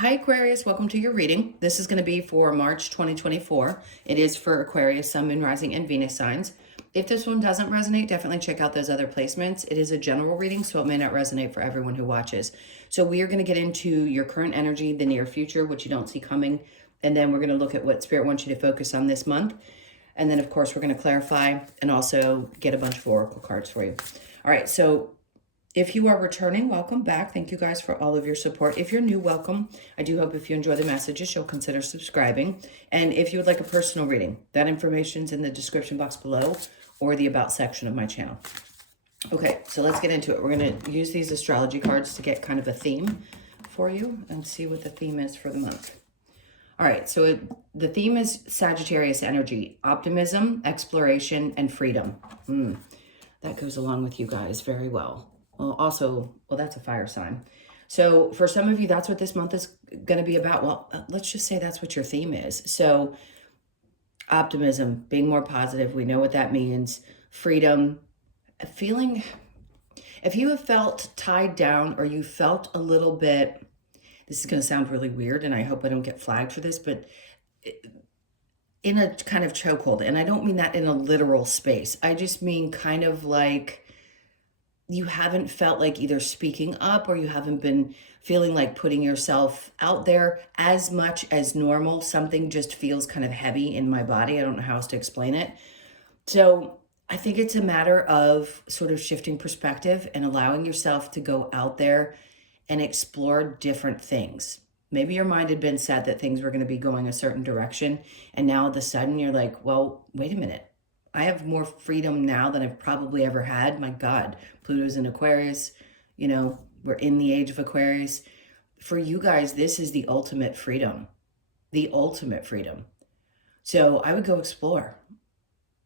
Hi Aquarius, welcome to your reading. This is going to be for March 2024. It is for Aquarius, Sun, Moon, Rising, and Venus signs. If this one doesn't resonate, definitely check out those other placements. It is a general reading, so it may not resonate for everyone who watches. So we are going to get into your current energy, the near future, which you don't see coming, and then we're going to look at what Spirit wants you to focus on this month. And then, of course, we're going to clarify and also get a bunch of oracle cards for you. All right, so if you are returning, welcome back. Thank you guys for all of your support. If you're new, welcome. I do hope if you enjoy the messages, you'll consider subscribing. And if you would like a personal reading, that information's in the description box below or the About section of my channel. Okay, so let's get into it. We're going to use these astrology cards to get kind of a theme for you and see what the theme is for the month. All right, so the theme is Sagittarius energy, optimism, exploration, and freedom. That goes along with you guys very well. Well, that's a fire sign. So for some of you, that's what this month is going to be about. Well, let's just say that's what your theme is. So optimism, being more positive. We know what that means. Freedom, feeling, if you have felt tied down or you felt a little bit, this is going to sound really weird and I hope I don't get flagged for this, but in a kind of chokehold. And I don't mean that in a literal space. I just mean kind of like you haven't felt like either speaking up or you haven't been feeling like putting yourself out there as much as normal. Something just feels kind of heavy in my body. I don't know how else to explain it. So I think it's a matter of sort of shifting perspective and allowing yourself to go out there and explore different things. Maybe your mind had been set that things were going to be going a certain direction. And now all of a sudden you're like, well, wait a minute. I have more freedom now than I've probably ever had. My God, Pluto's in Aquarius. You know, we're in the age of Aquarius. For you guys, this is the ultimate freedom. The ultimate freedom. So I would go explore.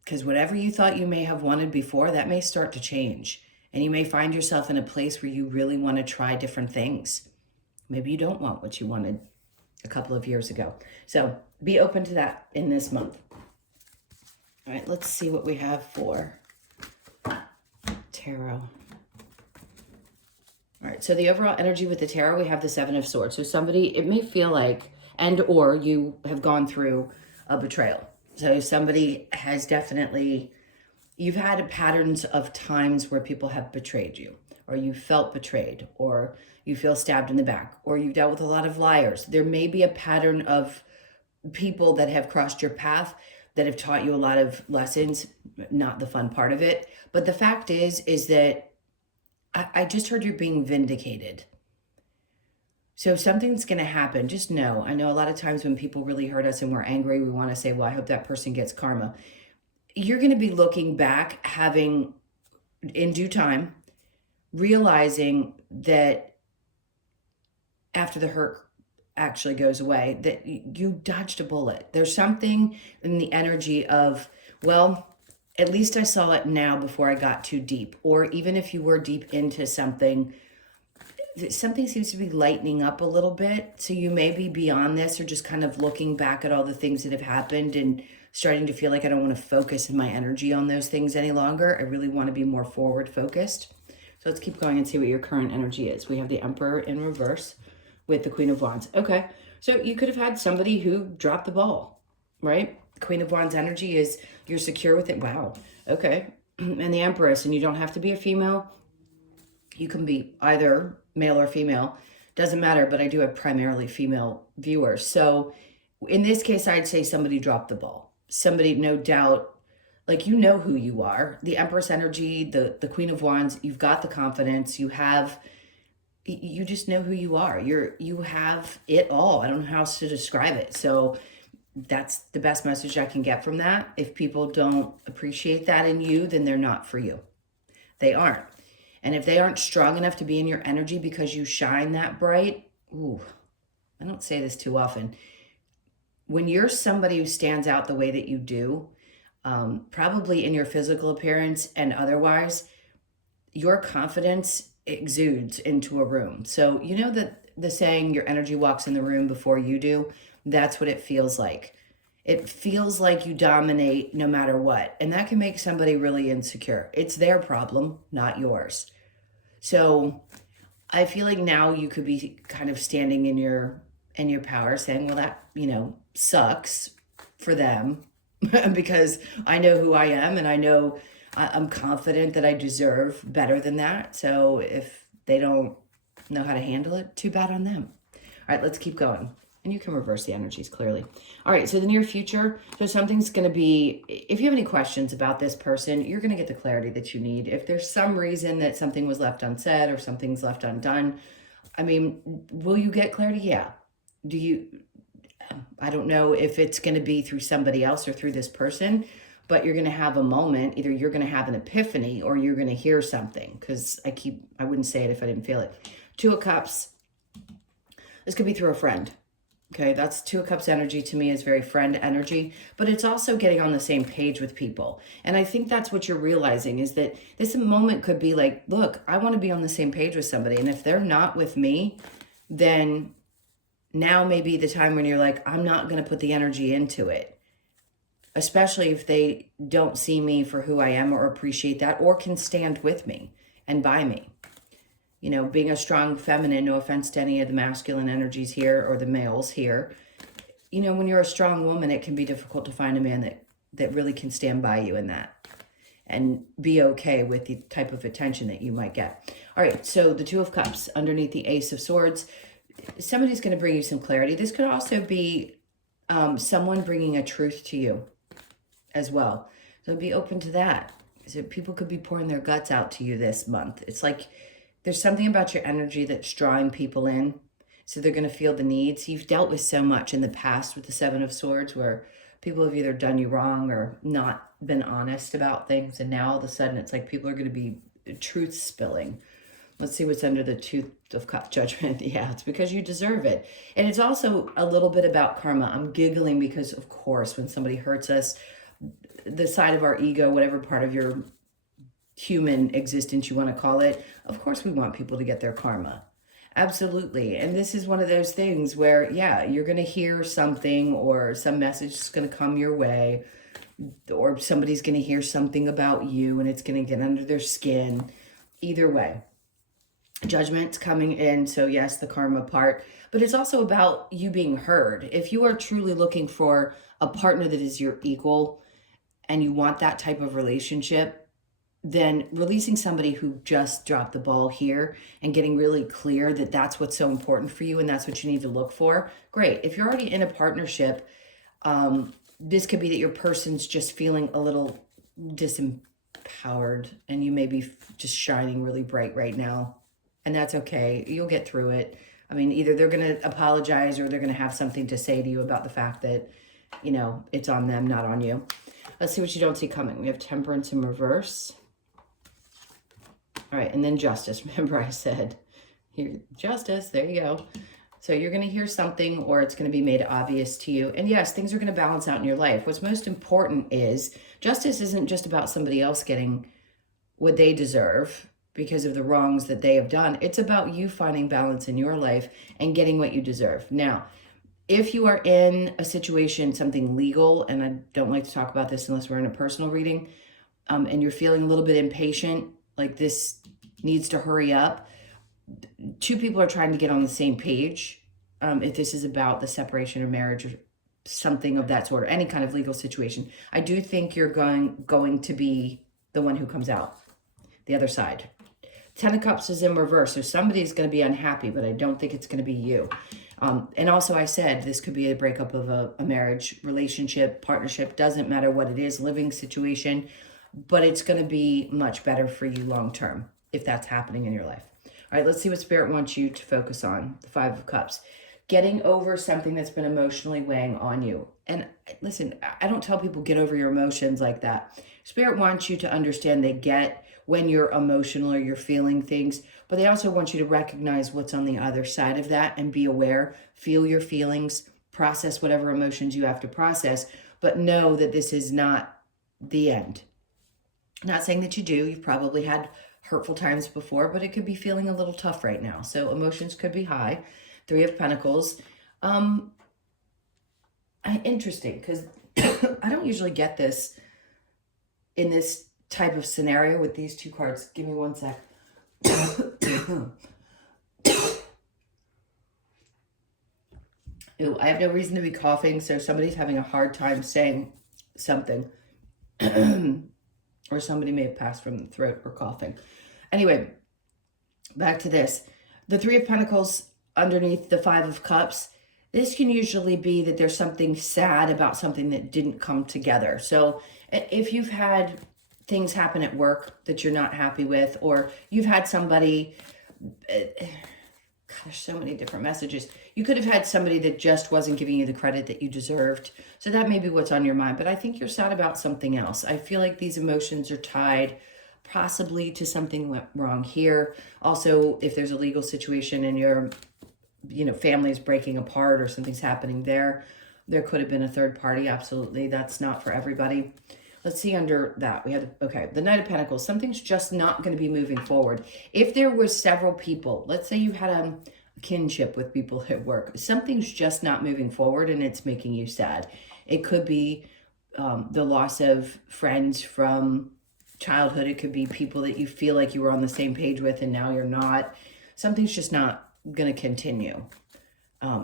Because whatever you thought you may have wanted before, that may start to change. And you may find yourself in a place where you really want to try different things. Maybe you don't want what you wanted a couple of years ago. So be open to that in this month. All right, let's see what we have for tarot. All right, so the overall energy with the tarot, we have the Seven of Swords. So somebody, it may feel like, and or you have gone through a betrayal. So somebody has definitely, you've had patterns of times where people have betrayed you, or you felt betrayed, or you feel stabbed in the back, or you've dealt with a lot of liars. There may be a pattern of people that have crossed your path that have taught you a lot of lessons, not the fun part of it. But the fact is that I just heard you're being vindicated. So if something's going to happen, just know, I know a lot of times when people really hurt us and we're angry, we want to say, well, I hope that person gets karma. You're going to be looking back, having in due time, realizing that after the hurt actually goes away, that you dodged a bullet. There's something in the energy of, well, at least I saw it now before I got too deep. Or even if you were deep into something seems to be lightening up a little bit. So you may be beyond this or just kind of looking back at all the things that have happened and starting to feel like I don't want to focus my energy on those things any longer. I really want to be more forward focused. So let's keep going and see what your current energy is. We have the Emperor in reverse with the Queen of Wands. Okay, so you could have had somebody who dropped the ball, right? Queen of Wands energy is you're secure with it. Wow, okay. And the Empress, and you don't have to be a female. You can be either male or female. Doesn't matter, but I do have primarily female viewers. So in this case, I'd say somebody dropped the ball. Somebody, no doubt, like you know who you are. The Empress energy, the Queen of Wands, you've got the confidence, you just know who you are. You have it all. I don't know how else to describe it. So that's the best message I can get from that. If people don't appreciate that in you, then they're not for you. They aren't. And if they aren't strong enough to be in your energy because you shine that bright, I don't say this too often. When you're somebody who stands out the way that you do, probably in your physical appearance and otherwise, your confidence exudes into a room. So you know that the saying, your energy walks in the room before you do, that's what it feels like. It feels like you dominate no matter what. And that can make somebody really insecure. It's their problem, not yours. So I feel like now you could be kind of standing in your and your power, saying, well, that, sucks for them because I know who I am, and I know I'm confident that I deserve better than that. So if they don't know how to handle it, too bad on them. All right, let's keep going. And you can reverse the energies clearly. All right, so the near future. So something's going to be, if you have any questions about this person, you're going to get the clarity that you need. If there's some reason that something was left unsaid or something's left undone, I mean, will you get clarity? Yeah. I don't know if it's going to be through somebody else or through this person, but you're going to have a moment. Either you're going to have an epiphany or you're going to hear something, because I wouldn't say it if I didn't feel it. Two of Cups. This could be through a friend. Okay, that's Two of Cups energy to me is very friend energy, but it's also getting on the same page with people. And I think that's what you're realizing, is that this moment could be like, look, I want to be on the same page with somebody. And if they're not with me, then now may be the time when you're like, I'm not going to put the energy into it. Especially if they don't see me for who I am or appreciate that or can stand with me and by me. Being a strong feminine, no offense to any of the masculine energies here or the males here. When you're a strong woman, it can be difficult to find a man that really can stand by you in that and be okay with the type of attention that you might get. All right, so the Two of Cups underneath the Ace of Swords. Somebody's going to bring you some clarity. This could also be someone bringing a truth to you as well. So be open to that. So people could be pouring their guts out to you this month. It's like there's something about your energy that's drawing people in. So they're going to feel the needs. You've dealt with so much in the past with the Seven of Swords where people have either done you wrong or not been honest about things. And now all of a sudden it's like people are going to be truth spilling. Let's see what's under the Two of Cups, Judgment. Yeah, it's because you deserve it. And it's also a little bit about karma. I'm giggling because, of course, when somebody hurts us, the side of our ego, whatever part of your human existence you want to call it, of course we want people to get their karma. Absolutely. And this is one of those things where, yeah, you're going to hear something or some message is going to come your way, or somebody's going to hear something about you and it's going to get under their skin. Either way. Judgment's coming in, so yes, the karma part, but it's also about you being heard. If you are truly looking for a partner that is your equal and you want that type of relationship, then releasing somebody who just dropped the ball here and getting really clear that that's what's so important for you and that's what you need to look for, great. If you're already in a partnership, this could be that your person's just feeling a little disempowered and you may be just shining really bright right now. And that's okay. You'll get through it. I mean, either they're going to apologize or they're going to have something to say to you about the fact that, it's on them, not on you. Let's see what you don't see coming. We have Temperance in reverse. All right, and then Justice. Remember I said, here, Justice, there you go. So you're going to hear something or it's going to be made obvious to you. And yes, things are going to balance out in your life. What's most important is justice isn't just about somebody else getting what they deserve because of the wrongs that they have done. It's about you finding balance in your life and getting what you deserve. Now, if you are in a situation, something legal, and I don't like to talk about this unless we're in a personal reading, and you're feeling a little bit impatient, like this needs to hurry up, two people are trying to get on the same page. If this is about the separation or marriage or something of that sort, or any kind of legal situation, I do think you're going to be the one who comes out the other side. Ten of Cups is in reverse, so somebody's going to be unhappy, but I don't think it's going to be you. And also I said this could be a breakup of a marriage, relationship, partnership, doesn't matter what it is, living situation, but it's going to be much better for you long term if that's happening in your life. All right, let's see what Spirit wants you to focus on. The Five of Cups. Getting over something that's been emotionally weighing on you. And listen, I don't tell people get over your emotions like that. Spirit wants you to understand they get when you're emotional or you're feeling things, but they also want you to recognize what's on the other side of that and be aware, feel your feelings, process whatever emotions you have to process, but know that this is not the end. Not saying that you do. You've probably had hurtful times before, but it could be feeling a little tough right now. So emotions could be high. Three of Pentacles. Interesting, because I don't usually get this in this type of scenario with these two cards. Give me one sec. Ooh, I have no reason to be coughing, so somebody's having a hard time saying something. Or somebody may have passed from the throat or coughing. Anyway, back to this. The Three of Pentacles underneath the Five of Cups. This can usually be that there's something sad about something that didn't come together. So if you've had things happen at work that you're not happy with, or you've had somebody, God, there's so many different messages. You could have had somebody that just wasn't giving you the credit that you deserved. So that may be what's on your mind, but I think you're sad about something else. I feel like these emotions are tied possibly to something went wrong here. Also, if there's a legal situation and your, family is breaking apart or something's happening there could have been a third party. Absolutely. That's not for everybody. Let's see under that. We have, okay, the Knight of Pentacles. Something's just not going to be moving forward. If there was several people, let's say you had a kinship with people at work, something's just not moving forward and it's making you sad. It could be the loss of friends from childhood. It could be people that you feel like you were on the same page with and now you're not. Something's just not going to continue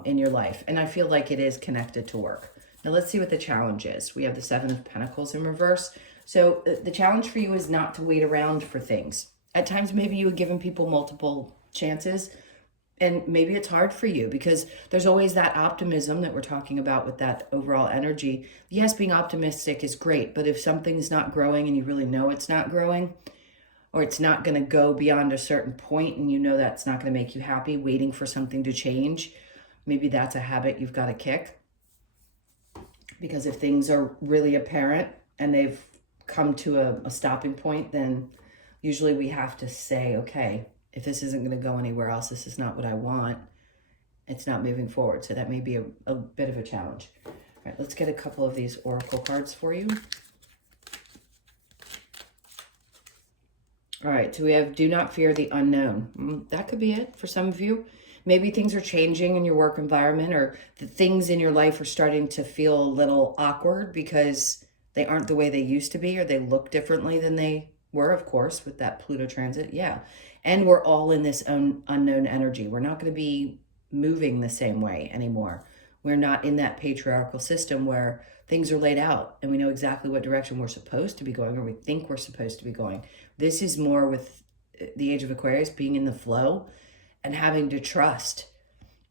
in your life. And I feel like it is connected to work. Now let's see what the challenge is. We have the Seven of Pentacles in reverse. So the challenge for you is not to wait around for things. At times, maybe you have given people multiple chances, and maybe it's hard for you because there's always that optimism that we're talking about with that overall energy. Yes, being optimistic is great, but if something's not growing and you really know it's not growing, or it's not going to go beyond a certain point and you know that's not going to make you happy, waiting for something to change, maybe that's a habit you've got to kick. Because if things are really apparent and they've come to a stopping point, then usually we have to say, okay, if this isn't going to go anywhere else, this is not what I want, it's not moving forward. So that may be a bit of a challenge. All right, let's get a couple of these oracle cards for you. All right, so we have do not fear the unknown. That could be it for some of you. Maybe things are changing in your work environment, or the things in your life are starting to feel a little awkward because they aren't the way they used to be, or they look differently than they were, of course, with that Pluto transit. Yeah. And we're all in this unknown energy. We're not going to be moving the same way anymore. We're not in that patriarchal system where things are laid out and we know exactly what direction we're supposed to be going, or we think we're supposed to be going. This is more with the age of Aquarius, being in the flow and having to trust,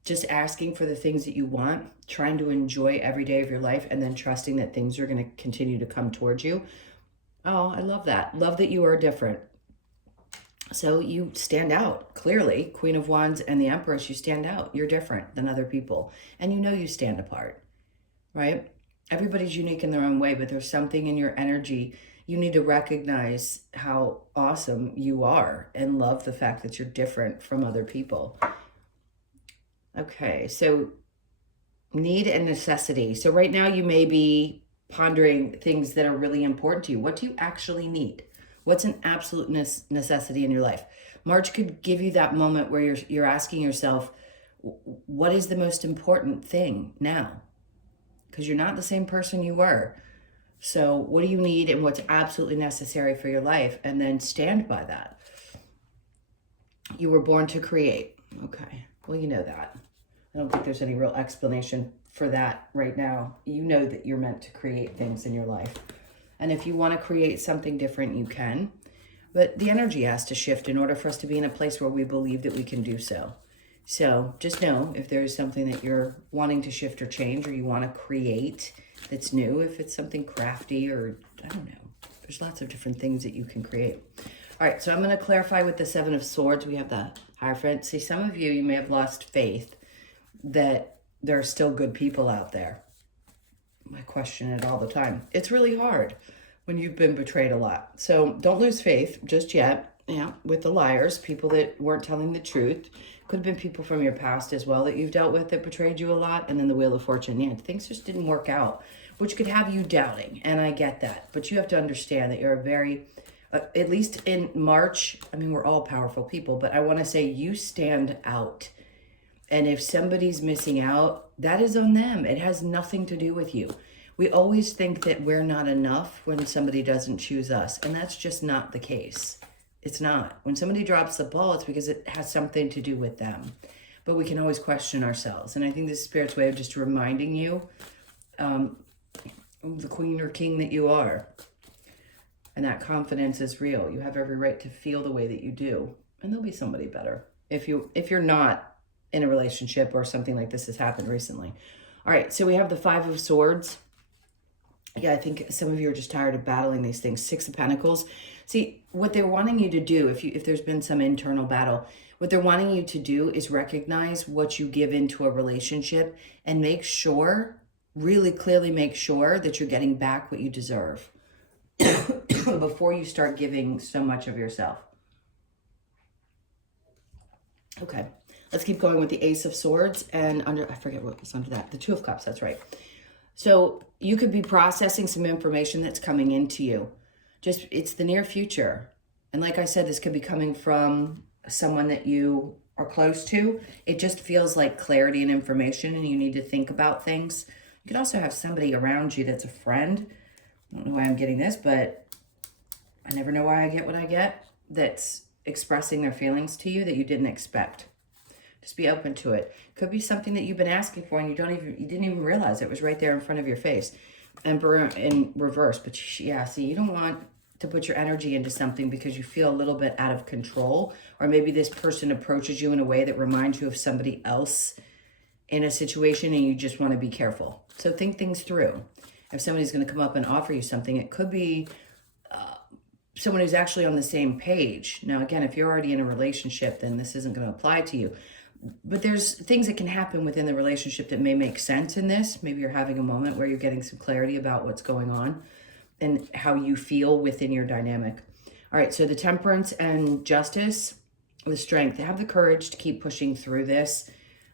just asking for the things that you want, trying to enjoy every day of your life, and then trusting that things are going to continue to come towards you. Oh, I love that. Love that you are different. So you stand out, clearly. Queen of Wands and the Empress, you stand out. You're different than other people. And you know you stand apart, right? Everybody's unique in their own way, but there's something in your energy. You need to recognize how awesome you are and love the fact that you're different from other people. Okay, so need and necessity. So right now you may be pondering things that are really important to you. What do you actually need? What's an absolute necessity in your life? March could give you that moment where you're asking yourself, what is the most important thing now? Because you're not the same person you were. So what do you need and what's absolutely necessary for your life? And then stand by that. You were born to create. Okay, well, you know that. I don't think there's any real explanation for that right now. You know that you're meant to create things in your life. And if you want to create something different, you can. But the energy has to shift in order for us to be in a place where we believe that we can do so. So just know if there's something that you're wanting to shift or change, or you want to create that's new, if it's something crafty, or I don't know. There's lots of different things that you can create. All right, so I'm going to clarify with the Seven of Swords. We have the Hierophant. See, some of you may have lost faith that there are still good people out there. I question it all the time. It's really hard when you've been betrayed a lot. So don't lose faith just yet. Yeah, with the liars, people that weren't telling the truth. Could have been people from your past as well that you've dealt with that betrayed you a lot. And then the Wheel of Fortune. Yeah, things just didn't work out, which could have you doubting. And I get that. But you have to understand that you're a very, at least in March, I mean, we're all powerful people, but I want to say you stand out. And if somebody's missing out, that is on them. It has nothing to do with you. We always think that we're not enough when somebody doesn't choose us. And that's just not the case. It's not. When somebody drops the ball, it's because it has something to do with them. but we can always question ourselves. And I think this is Spirit's way of just reminding you the queen or king that you are. And that confidence is real. You have every right to feel the way that you do. And there'll be somebody better. If you're not in a relationship or something like this has happened recently. All right, so we have the Five of Swords. Yeah, I think some of you are just tired of battling these things. Six of Pentacles. See, what they're wanting you to do, if there's been some internal battle, what they're wanting you to do is recognize what you give into a relationship and make sure, really clearly make sure that you're getting back what you deserve before you start giving so much of yourself. Okay, let's keep going with the Ace of Swords and I forget what was under that. The Two of Cups, that's right. So you could be processing some information that's coming into you. It's the near future. And like I said, this could be coming from someone that you are close to. It just feels like clarity and information, and you need to think about things. You could also have somebody around you that's a friend. I don't know why I'm getting this, but I never know why I get what I get. That's expressing their feelings to you that you didn't expect. Just be open to it. Could be something that you've been asking for and you didn't even realize it was right there in front of your face. Emperor in reverse, but yeah, see, you don't want to put your energy into something because you feel a little bit out of control, or maybe this person approaches you in a way that reminds you of somebody else in a situation and you just want to be careful. So think things through. If somebody's going to come up and offer you something, it could be someone who's actually on the same page. Now, again, if you're already in a relationship, then this isn't going to apply to you. But there's things that can happen within the relationship that may make sense in this. Maybe you're having a moment where you're getting some clarity about what's going on and how you feel within your dynamic. All right, so the Temperance and Justice, the Strength. They have the courage to keep pushing through this.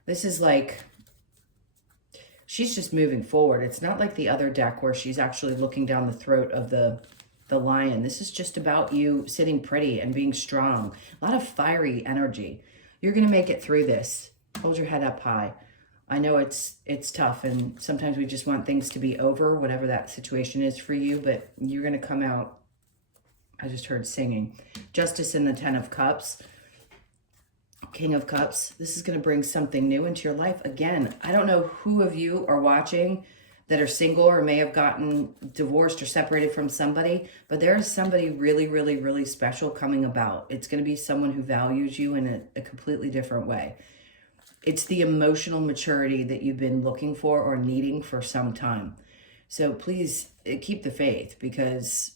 This is like, she's just moving forward. It's not like the other deck where she's actually looking down the throat of the lion. This is just about you sitting pretty and being strong. A lot of fiery energy. You're going to make it through this. Hold your head up high. I know it's tough, and sometimes we just want things to be over, whatever that situation is for you, but you're going to come out. I just heard singing. Justice in the Ten of Cups. King of Cups. This is going to bring something new into your life. Again, I don't know who of you are watching that are single or may have gotten divorced or separated from somebody, but there's somebody really, really, really special coming about. It's going to be someone who values you in a completely different way. It's the emotional maturity that you've been looking for or needing for some time. So please keep the faith, because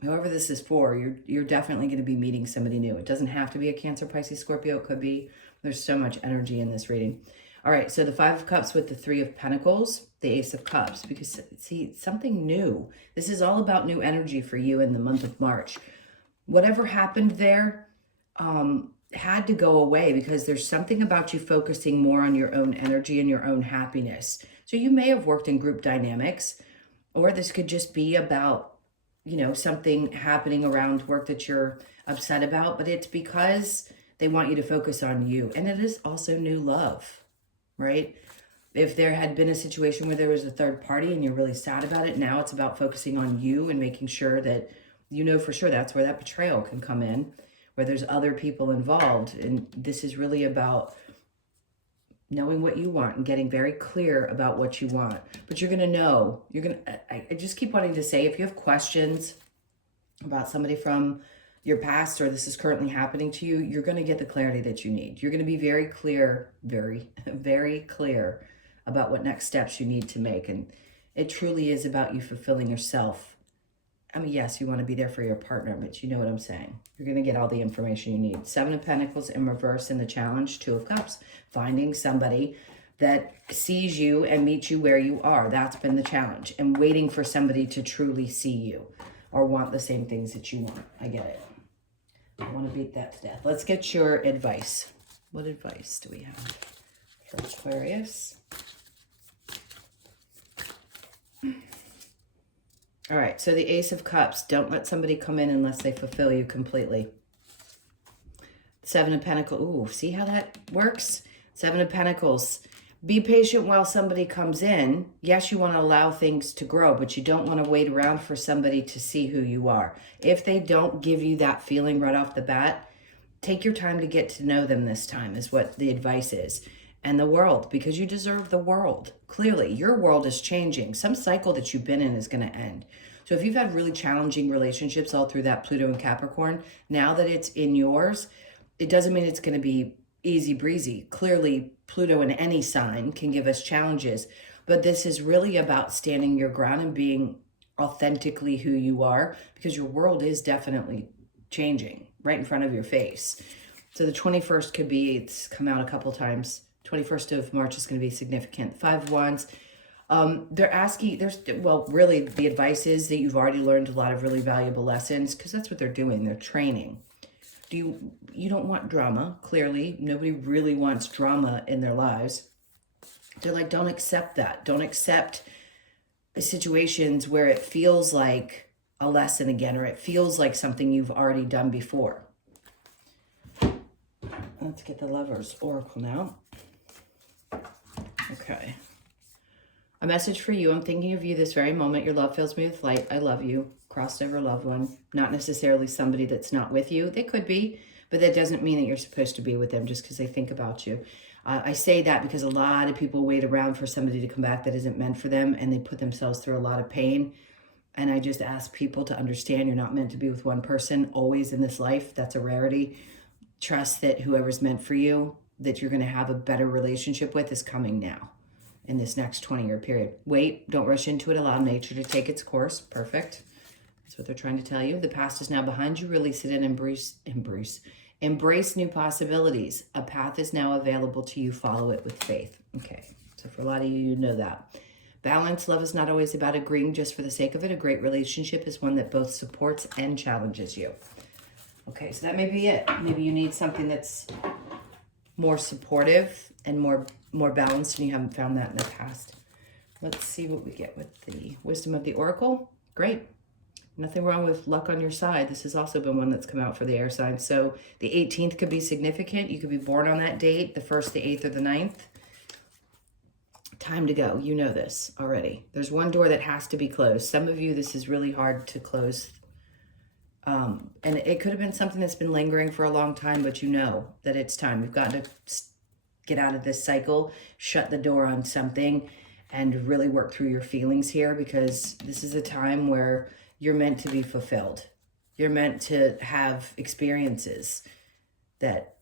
whoever this is for, you're definitely going to be meeting somebody new. It doesn't have to be a Cancer, Pisces, Scorpio. It could be. There's so much energy in this reading. All right, so the Five of Cups with the Three of Pentacles, the Ace of Cups, because, see, something new. This is all about new energy for you in the month of March. Whatever happened there had to go away, because there's something about you focusing more on your own energy and your own happiness. So you may have worked in group dynamics, or this could just be about, you know, something happening around work that you're upset about, but it's because they want you to focus on you. And it is also new love. Right? If there had been a situation where there was a third party and you're really sad about it, now it's about focusing on you and making sure that you know for sure that's where that betrayal can come in, where there's other people involved. And this is really about knowing what you want and getting very clear about what you want. But you're going to know, I just keep wanting to say, if you have questions about somebody from your past, or this is currently happening to you, you're going to get the clarity that you need. You're going to be very clear, very, very clear about what next steps you need to make. And it truly is about you fulfilling yourself. I mean, yes, you want to be there for your partner, but you know what I'm saying. You're going to get all the information you need. Seven of Pentacles in reverse in the challenge, Two of Cups. Finding somebody that sees you and meets you where you are. That's been the challenge. And waiting for somebody to truly see you or want the same things that you want. I get it. I want to beat that to death. Let's get your advice. What advice do we have for Aquarius? All right, so the Ace of Cups. Don't let somebody come in unless they fulfill you completely. Seven of Pentacles. Ooh, see how that works? Seven of Pentacles. Be patient while somebody comes in. Yes, you want to allow things to grow, but you don't want to wait around for somebody to see who you are. If they don't give you that feeling right off the bat, take your time to get to know them this time is what the advice is. And the world, because you deserve the world. Clearly, your world is changing. Some cycle that you've been in is going to end. So if you've had really challenging relationships all through that Pluto and Capricorn, now that it's in yours, it doesn't mean it's going to be easy breezy. Clearly, Pluto in any sign can give us challenges, but this is really about standing your ground and being authentically who you are, because your world is definitely changing right in front of your face. So the 21st could be, it's come out a couple times, 21st of March is going to be significant. 5 of Wands. They're asking, really the advice is that you've already learned a lot of really valuable lessons, because that's what they're doing. They're training. You don't want drama, clearly. Nobody really wants drama in their lives. They're like, don't accept that. Don't accept situations where it feels like a lesson again, or it feels like something you've already done before. Let's get the Lovers Oracle now. Okay. A message for you. I'm thinking of you this very moment. Your love fills me with light. I love you. Crossed over loved one. Not necessarily somebody that's not with you. They could be, but that doesn't mean that you're supposed to be with them just because they think about you. I say that because a lot of people wait around for somebody to come back that isn't meant for them, and they put themselves through a lot of pain. And I just ask people to understand you're not meant to be with one person always in this life. That's a rarity. Trust that whoever's meant for you, that you're going to have a better relationship with, is coming now in this next 20-year period. Wait, don't rush into it. Allow nature to take its course. Perfect. That's what they're trying to tell you. The past is now behind you. Release it and embrace new possibilities. A path is now available to you. Follow it with faith. Okay, so for a lot of you, you know that. Balance. Love is not always about agreeing just for the sake of it. A great relationship is one that both supports and challenges you. Okay, so that may be it. Maybe you need something that's more supportive and more balanced, and you haven't found that in the past. Let's see what we get with the Wisdom of the Oracle. Great. Nothing wrong with luck on your side. This has also been one that's come out for the air signs. So the 18th could be significant. You could be born on that date, the 1st, the 8th, or the 9th. Time to go. You know this already. There's one door that has to be closed. Some of you, this is really hard to close. And it could have been something that's been lingering for a long time, but you know that it's time. You've got to get out of this cycle, shut the door on something, and really work through your feelings here, because this is a time where you're meant to be fulfilled. You're meant to have experiences that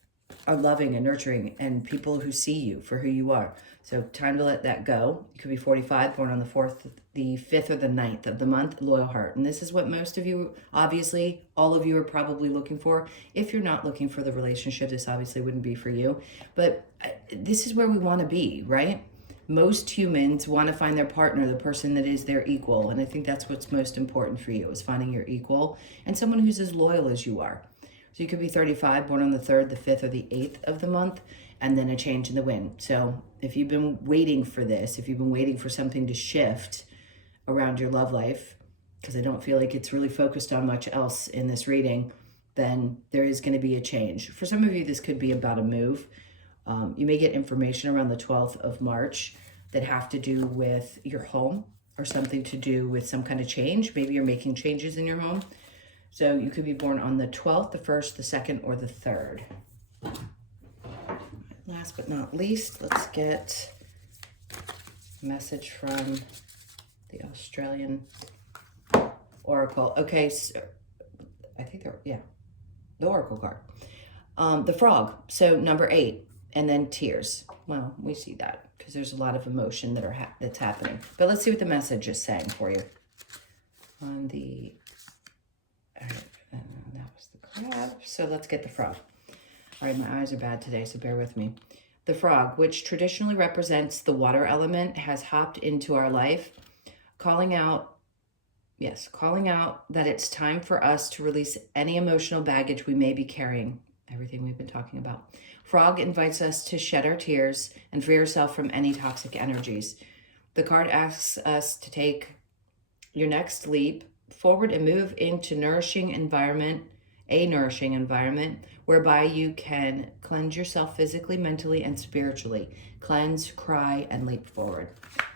are loving and nurturing, and people who see you for who you are. So time to let that go. You could be 45, born on the 4th, the 5th, or the 9th of the month, loyal heart. And this is what most of you, obviously, all of you are probably looking for. If you're not looking for the relationship, this obviously wouldn't be for you. But this is where we want to be, right? Most humans want to find their partner, the person that is their equal. And I think that's what's most important for you, is finding your equal and someone who's as loyal as you are. So you could be 35, born on the 3rd, the 5th, or the 8th of the month, and then a change in the wind. So if you've been waiting for this, if you've been waiting for something to shift around your love life, because I don't feel like it's really focused on much else in this reading, then there is going to be a change. For some of you, this could be about a move. You may get information around the 12th of March that have to do with your home, or something to do with some kind of change. Maybe you're making changes in your home. So you could be born on the 12th, the 1st, the 2nd, or the 3rd. Last but not least, let's get a message from the Australian Oracle. Okay, so I think the Oracle card. The Frog, so number 8, and then tears. Well, we see that because there's a lot of emotion that's happening. But let's see what the message is saying for you. On the, that was the Crab. So let's get the Frog. All right, my eyes are bad today, so bear with me. The Frog, which traditionally represents the water element, has hopped into our life, calling out that it's time for us to release any emotional baggage we may be carrying. Everything we've been talking about. Frog invites us to shed our tears and free ourselves from any toxic energies. The card asks us to take your next leap forward and move into a nourishing environment whereby you can cleanse yourself physically, mentally, and spiritually. Cleanse, cry, and leap forward.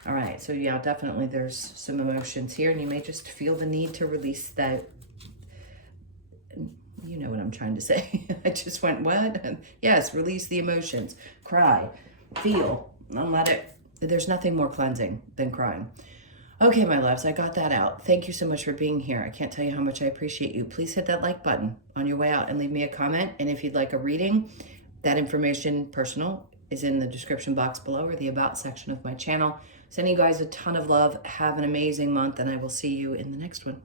All right, so yeah, definitely there's some emotions here, and you may just feel the need to release that. You know what I'm trying to say. I just went, what? Yes, release the emotions. Cry. Feel. And let it. There's nothing more cleansing than crying. Okay, my loves, I got that out. Thank you so much for being here. I can't tell you how much I appreciate you. Please hit that like button on your way out and leave me a comment. And if you'd like a reading, that information, personal, is in the description box below or the about section of my channel. Sending you guys a ton of love. Have an amazing month, and I will see you in the next one.